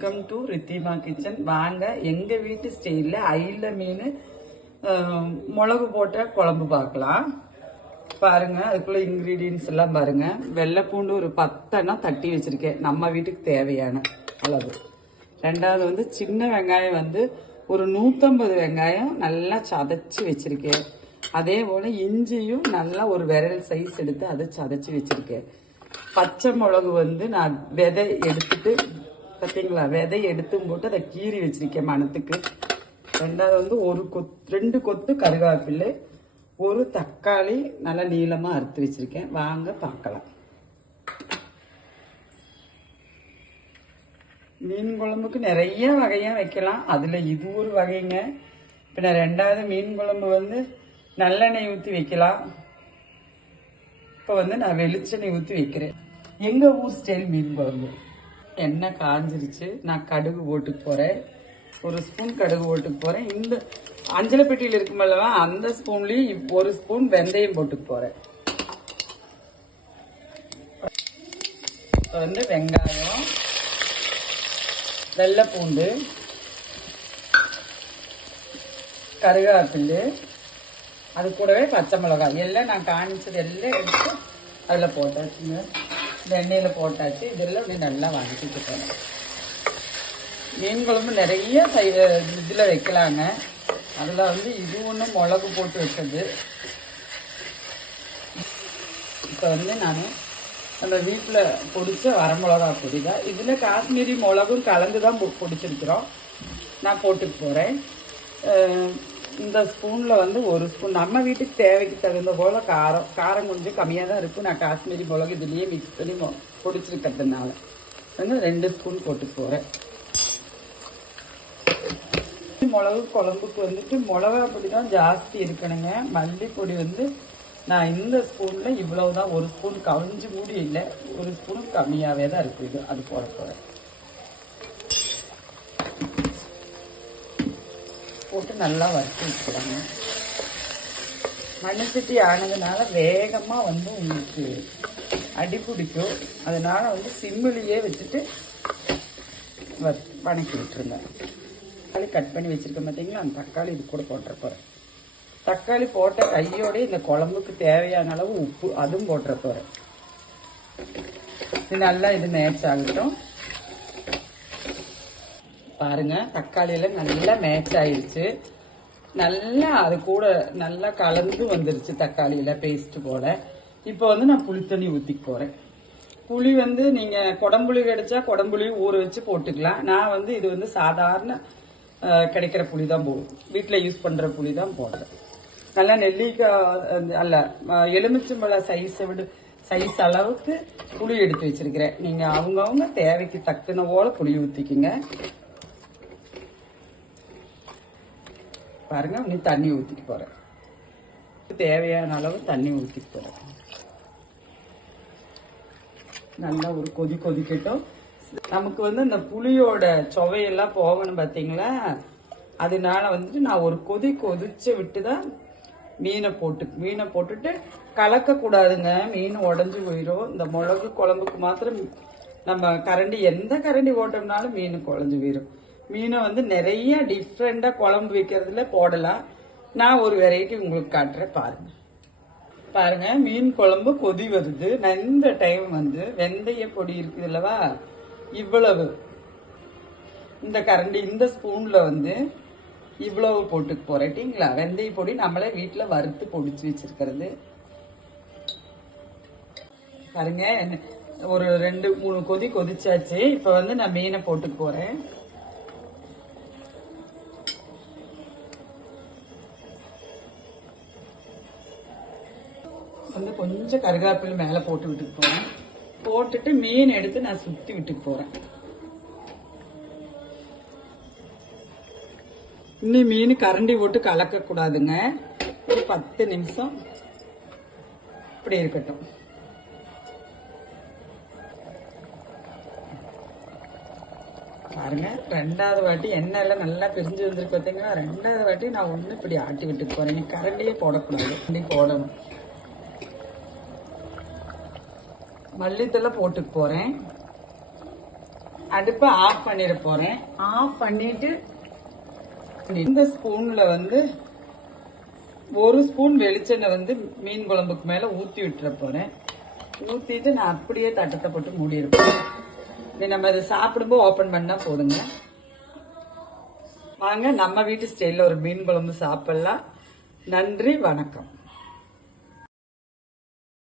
Welcome to Ridhima kitchen. வாங்க எங்க வீட்டு ஸ்டைல்ல ஐல மீன் மிளகு போட்ட குழம்பு பார்க்கலாம். பாருங்க, அதுக்குள்ள இன்கிரீடியன்ஸ் எல்லாம் பாருங்க. வெள்ளைப்பூண்டு ஒரு 10 தட்டி வச்சிருக்கேன், நம்ம வீட்டுக்கு தேவையான அளவு. ரெண்டாவது வந்து சின்ன வெங்காயம் வந்து ஒரு 150 வெங்காயம் நல்லா சதைச்சு வச்சிருக்கேன். அதே போல இஞ்சியும் நல்லா ஒரு விரல் சைஸ் எடுத்து அதை சதைச்சு வச்சிருக்கேன். பச்சை மிளகு வந்து நான் விதை எடுத்துட்டு பார்த்தீங்களா, விதை எடுத்தும் போட்டு அதை கீறி வச்சிருக்கேன் மணத்துக்கு. ரெண்டாவது வந்து 2 கொத்து கருவேப்பிலை, ஒரு தக்காளி நல்லா நீளமா அறுத்து வச்சிருக்கேன். வாங்க பார்க்கலாம். மீன் குழம்புக்கு நிறைய வகையா வைக்கலாம், அதுல இது ஒரு வகைங்க. பின்ன ரெண்டாவது மீன் குழம்பு வந்து நல்லெண்ணெய் ஊற்றி வைக்கலாம். இப்போ வந்து நான் வெளிச்செண்ணெய் ஊற்றி வைக்கிறேன். எங்க ஊர் ஸ்டைல் மீன் குழம்பு. எண்ணெய் காஞ்சிருச்சு, நான் கடுகு போட்டுக்கு போறேன். ஒரு ஸ்பூன் கடுகு போட்டுக்கு போறேன். இந்த அஞ்சலை பெட்டியில் இருக்குமல்லவா, அந்த ஸ்பூன்லயும் 1 ஸ்பூன் வெந்தயம் போட்டுக்கு போறேன். வந்து வெங்காயம், வெள்ளைப்பூண்டு, கருவேப்பிலை, அது கூடவே பச்சை மிளகாய் எல்லாம் நான் காணிச்சது எல்லாம் எடுத்து அதில் போட்டாச்சுங்க. இந்த எண்ணெயில் போட்டாச்சு. இதெல்லாம் நல்லா வதக்கிட்டு போகணும். மீன் குழம்பு நிறைய இதில் வைக்கலாங்க. அதில் வந்து இது ஒன்று மிளகு போட்டு வச்சது. இப்போ வந்து நான் நம்ம வீட்டில் பொடிச்ச வரமிளகா பொடி தான். இதில் காஷ்மீரி மிளகும் கலந்து தான் பொடிச்சிருக்கிறோம். நான் போட்டுக்கு போகிறேன். இந்த ஸ்பூனில் வந்து 1 ஸ்பூன் நம்ம வீட்டுக்கு தேவைக்கு தகுந்த போல் காரம் கொஞ்சம் கம்மியாக தான் இருக்கும். நான் காஷ்மீரி மிளகு இதுலேயே மிக்ஸ் பண்ணி பொடிச்சிருக்கிறதுனால வந்து 2 ஸ்பூன் போட்டு போகிறேன். மிளகு குழம்புக்கு வந்துட்டு மிளகா பொடி தான் ஜாஸ்தி இருக்கணுங்க. மல்லிப்பொடி வந்து நான் இந்த ஸ்பூனில் இவ்வளவு தான், 1 ஸ்பூன் கவிஞ்சு மூடி இல்லை, 1 ஸ்பூன் கம்மியாகவே தான் இருக்குது. இது அது போட போகிறேன். போட்டு நல்லா வறுத்து வச்சுக்கிறாங்க. மண்ணுச்சட்டி ஆனதுனால வேகமாக வந்து உங்களுக்கு அடி பிடிக்கும். அதனால வந்து சிம்மிலேயே வச்சுட்டு வணக்கி விட்டுருங்க. தக்காளி கட் பண்ணி வச்சிருக்க பார்த்தீங்களா, அந்த தக்காளி இது கூட போட்டுறப்போறேன். தக்காளி போட்ட கையோட இந்த குழம்புக்கு தேவையான அளவு உப்பு அதுவும் போட்டுறப்போறேன். இது நல்லா இது மேட்ச் ஆகட்டும். பாருங்க, தக்காளியெல்லாம் நல்லா மேட்ச் ஆயிடுச்சு. நல்லா அது கூட நல்லா கலந்து வந்துருச்சு தக்காளியில பேஸ்ட் போல. இப்போ வந்து நான் புளி தண்ணி ஊற்றிக்க போறேன். புளி வந்து நீங்க குடம்புளி கிடைச்சா குடம்புளியும் ஊற வச்சு போட்டுக்கலாம். நான் வந்து இது வந்து சாதாரண கிடைக்கிற புளி தான் வீட்டில் யூஸ் பண்ற புளி தான் போடுறேன். நல்லா நெல்லிக்காய் அல்ல, எலுமிச்சம்பழ சைஸ் அளவுக்கு புளி எடுத்து வச்சிருக்கிறேன். நீங்க அவங்கவுங்க தேவைக்கு தக்குன போல புளி ஊற்றிக்குங்க. பாருங்க, நீ தண்ணி ஊற்றிட்டு போறேன். தேவையான அளவு தண்ணி ஊற்றிட்டு போறேன். நல்லா ஒரு கொதிக்கட்டும். நமக்கு வந்து இந்த புளியோட சுவையெல்லாம் போகணும் பார்த்தீங்களா, அதனால வந்துட்டு நான் ஒரு கொதிச்சு விட்டு தான் மீனை போட்டுட்டு கலக்க கூடாதுங்க. மீன் உடஞ்சி போயிடும். இந்த மிளகு குழம்புக்கு மாத்திரம் நம்ம கரண்டி எந்த கரண்டி போட்டோம்னாலும் மீன் குழஞ்சு போயிடும். மீனை வந்து நிறைய டிஃப்ரெண்டா குழம்பு வைக்கிறதுல போடலாம். நான் ஒரு வெரைட்டி உங்களுக்கு காட்டுறேன். பாருங்க, மீன் குழம்பு கொதி வருது. நான் இந்த டைம் வந்து வெந்தய பொடி இருக்குது இல்லவா, இவ்வளவு இந்த கரண்டி இந்த ஸ்பூன்ல வந்து இவ்வளவு போட்டுக்கு போறேட்டீங்களா. வெந்தய பொடி நம்மளே வீட்டுல வறுத்து பொடிச்சு வச்சிருக்கிறது. பாருங்க, ஒரு 2-3 கொதிச்சாச்சு. இப்ப வந்து நான் மீனை போட்டுக்கு போறேன். வந்து கொஞ்சம் கருவேப்பிலை மேல போட்டு விட்டுக்கு போறேன். போட்டுட்டு மீன் எடுத்து நான் சுத்தி விட்டுக்கு போறேன். இன்னும் மீன் கரண்டி போட்டு கலக்க கூடாதுங்க. ஒரு 10 நிமிஷம் இப்படி இருக்கட்டும். பாருங்க, 2வது வாட்டி எண்ணெய் எல்லாம் நல்லா பிரிஞ்சு வந்துருக்கு பார்த்தீங்கன்னா. 2வது வாட்டி நான் ஒண்ணு இப்படி ஆட்டி விட்டுக்கு போறேன். நீ கரண்டியே போடக்கூடாது, இப்படி போடணும். மல்லித்தலை போட்டுக்கு போறேன். அடுப்பை ஆஃப் பண்ணிட போறேன். ஆஃப் பண்ணிட்டு இந்த ஸ்பூன்ல வந்து 1 ஸ்பூன் வெளிச்செண்ணெய் வந்து மீன் குழம்புக்கு மேல ஊத்தி விட்டுற போறேன். ஊத்திட்டு நான் அப்படியே தட்டத்தை போட்டு மூடிருப்பேன். நம்ம இதை சாப்பிடும்போது ஓபன் பண்ணா போதுங்க. வாங்க நம்ம வீட்டு ஸ்டைல்ல ஒரு மீன் குழம்பு சாப்பிடலாம். நன்றி, வணக்கம்.